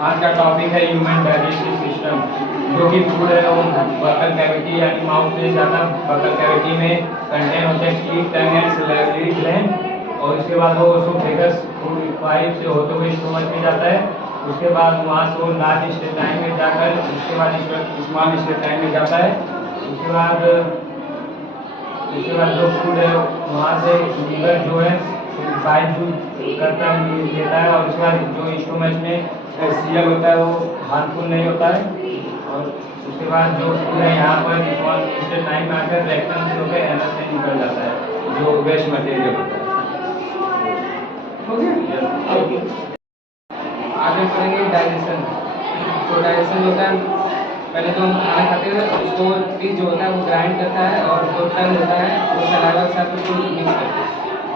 आज का टॉपिक है ह्यूमन डाइजेस्टिव सिस्टम, जो कि फूड है वो बकल कैविटी यानी माउथ से ज़्यादा बकल कैविटी में कंटेन होते हैं teeth, tongue and salivary gland. और उसके बाद वो ओसोफेगस फूड पाइप से होते हुए स्टोमच में जाता है। उसके बाद वहाँ से वो लार्ज इंटेस्टाइन में जाकर उसके बाद स्मॉल इंटेस्टाइन में जाता है। उसके बाद जो फूड है वहाँ से लीवर जो है बाइल करता है, लेता है। और उसके बाद जो स्टोमच में सीएल होता है वो हार्मफुल नहीं होता है। और उसके बाद जो फूड है यहाँ पर स्मॉल इंटेस्टाइन में आकर रेक्टम से होकर एनस से निकल जाता है, जो वेस्ट मटेरियल होता है। आगे पढ़ेंगे डाइजेशन। तो डाइजेशन होता है, पहले तो हम खाना खाते हैं उसको टीथ जो होता है वो ग्राइंड करता है, और जो टंग होता है वो सलाइवा के साथ उसको मिक्स करता है।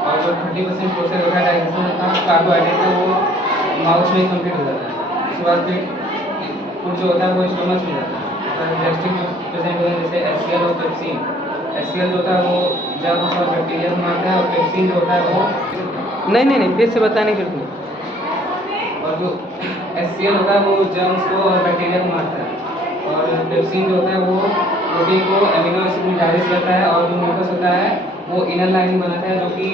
और जो 30% प्रोसेस होता है डाइजेशन का कार्बोहाइड्रेट का वो माउथ में कंप्लीट हो जाता है। उसके बाद फिर फूड जो होता है वो स्टोमच में जाता है। डाइजेस्टिव जो प्रेजेंट होता है जैसे एचसीएल और पेप्सिन। एचसीएल जो होता है वो जर्म्स और बैक्टीरिया को मारता है, और पेप्सिन जो होता है वो नहीं फिर से बताने के लिए। और जो एचसीएल होता है वो जर्म्स को और बैक्टीरिया को मारता है, और पेप्सिन जो होता है वो प्रोटीन को एमिनो एसिड में डाइजेस्ट करता है। और जो म्यूकस होता है वो इनर लाइनिंग बनाता है, जो कि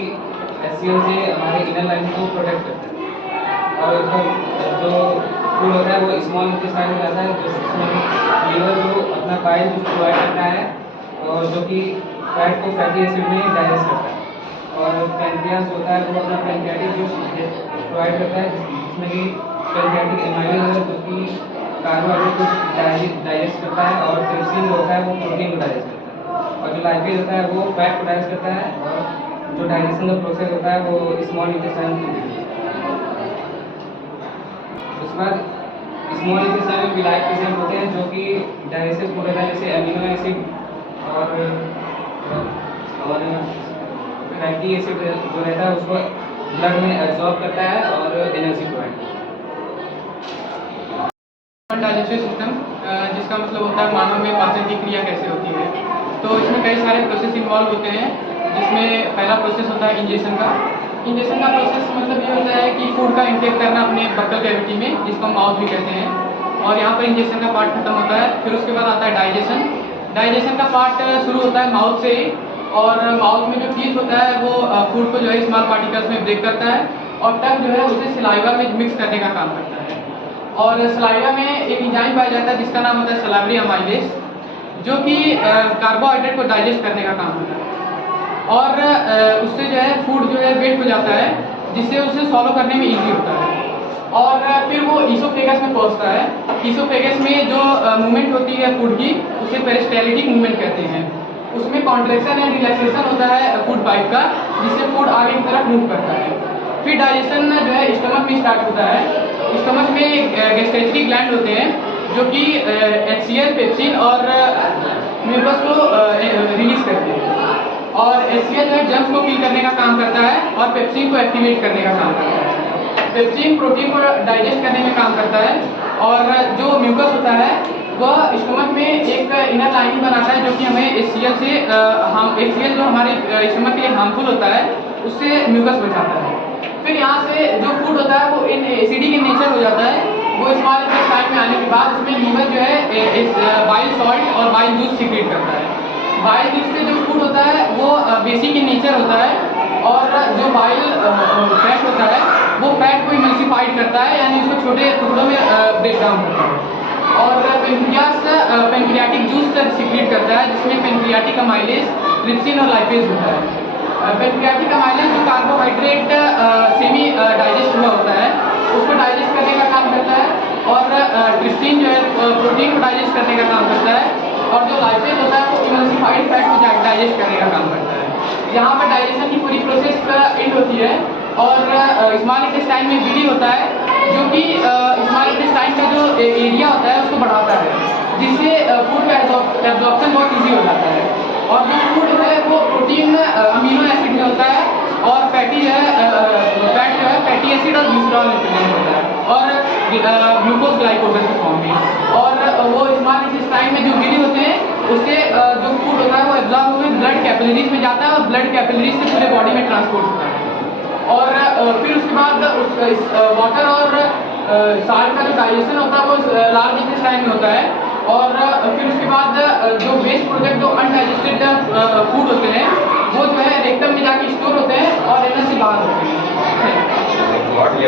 एचसीएल से हमारे इनर लाइनिंग को प्रोटेक्ट करता है। और जो फूड होता है वो स्मॉल इंटेस्टाइन में जाता है, जिसमें लीवर जो अपना बाइल जो प्रोवाइड करता है, और जो कि फैट को फैटी एसिड में डाइजेस्ट करता है। और पैनक्रियास होता है वो अपना पैनक्रियाटिक जूस प्रोवाइड करता है, जिसमें कि पैनक्रियाटिक एमाइलेज है जो कि कार्बोहाइड्रेट को डाइजेस्ट करता है। और ट्रिप्सिन जो होता है वो प्रोटीन को डाइजेस्ट करता है। और जो लाइपेज होता है वो फैट को डाइजेस्ट करता है। और जो डाइजेशन का प्रोसेस होता है वो स्मॉल इंटेस्टाइन में होता है। उसके बाद स्मॉल इंटेस्टाइन में विलायक प्रेजेंट होते हैं, जो कि डाइजेस्टिव फूड होता है जैसे एमिनो एसिड और फैटी एसिड जो रहता है उसको ब्लड में एब्जॉर्ब करता है और एनर्जी प्रोवाइड करता है। डाइजेस्टिव सिस्टम, जिसका मतलब होता है मानव में पाचन की क्रिया कैसे होती है। तो इसमें कई सारे प्रोसेस इन्वॉल्व होते हैं, जिसमें पहला प्रोसेस होता है इंजेक्शन का। इंजेक्शन का प्रोसेस मतलब ये होता है कि फूड का इंटेक करना अपने बक्कल कैविटी में, जिसको हम माउथ भी कहते हैं। और यहाँ पर इंजेक्शन का पार्ट खत्म होता है। फिर उसके बाद आता है डाइजेशन। डाइजेशन का पार्ट शुरू होता है माउथ से ही, और माउथ में जो टीथ होता है वो फूड को जो है स्मॉल पार्टिकल्स में ब्रेक करता है, और टंग जो है उसे सलाइवा में मिक्स करने का काम करता है। और सलाइवा में एक एंजाइम पाया जाता है जिसका नाम होता है सलाइवरी अमाइलेज, जो कि कार्बोहाइड्रेट को डाइजेस्ट करने का काम करता है। और उससे जो है फूड जो है वेट हो जाता है, जिससे उसे सॉलो करने में इजी होता है। और फिर वो ईसोफेगस में पहुंचता है। ईसोफेगस में जो मूवमेंट होती है फूड की, उसे पेरिस्टाल्टिक मूवमेंट कहते हैं। उसमें कॉन्ट्रैक्शन एंड रिलैक्सेशन होता है फूड पाइप का, जिससे फूड आगे की तरफ मूव करता है। फिर डाइजेशन जो है स्टमक में स्टार्ट होता है। स्टमक में गैस्ट्रेटरी ग्लैंड होते हैं, जो कि एचसीएल, पेप्सिन और म्यूकस को रिलीज करते हैं। और एचसीएल जो है जर्म्स को किल करने का काम करता है, और पेप्सिन को एक्टिवेट करने का काम करता है। पेप्सिन प्रोटीन को डाइजेस्ट करने में काम करता है। और जो म्यूकस होता है वह स्टमक में एक इनर लाइनिंग बनाता है, जो कि हमें एचसीएल से एचसीएल जो हमारे स्टमक के लिए हार्मफुल होता है उससे म्यूकस बचाता है। फिर यहाँ से जो फूड होता है वो एसिडिक इन नेचर हो जाता है। वो स्मॉल इंटेस्टाइन में आने के बाद उसमें लीवर जो है बाइल सॉल्ट और बाइल जूस सीक्रेट करता है। बाइल जूस से जो फूड होता है वो बेसिक इन नेचर होता है, और जो बाइल फैट होता है वो फैट को इमल्सिफाइड करता है, यानी उसको छोटे टुकड़ों में ब्रेक डाउन करता है। और पेनक्रियास पेनक्रियाटिक जूस सीक्रेट करता है, जिसमें पेनक्रियाटिक अमाइलेज, ट्रिप्सिन और लाइपेज होता है। पेनक्रियाटिक अमाइलेज जो कार्बोहाइड्रेट सेमी डाइजेस्ट हुआ होता है उसको डाइजेस्ट करने का काम करता है, और ट्रिप्सिन जो है प्रोटीन को डाइजेस्ट करने का काम करता है, और जो लाइपेज होता है वो इमल्सिफाइड फैट को डाइजेस्ट करने का काम करता है। यहाँ पर डाइजेशन की पूरी प्रोसेस एंड होती है। और स्मॉल इंटेस्टाइन में बीडी होता है, जो कि स्मॉल इंटेस्टाइन का जो एरिया होता है उसको बढ़ाता है, जिससे फूड का एब्जॉर्प्शन बहुत ईजी हो जाता है। और जो फूड है वो प्रोटीन अमीनो एसिड में होता है, और फैटी जो है फैट जो है फैटी एसिड और ग्लिसरॉल में प्रेजेंट होता है, और ग्लूकोज ग्लाइकोजन के फॉर्म में। और वो स्मॉल इंटेस्टाइन में जो बीडी होते हैं उससे जो फूड होता है वो एब्जॉर्ब होकर ब्लड कैपिलरीज में जाता है, और ब्लड कैपिलरीज से पूरे बॉडी में ट्रांसपोर्ट होता है। और फिर उसके बाद वाटर और साल्ट का जो डाइजेशन होता है वो लार्ज इंटेस्टाइन में होता है और फिर उसके बाद जो वेस्ट प्रोडक्ट जो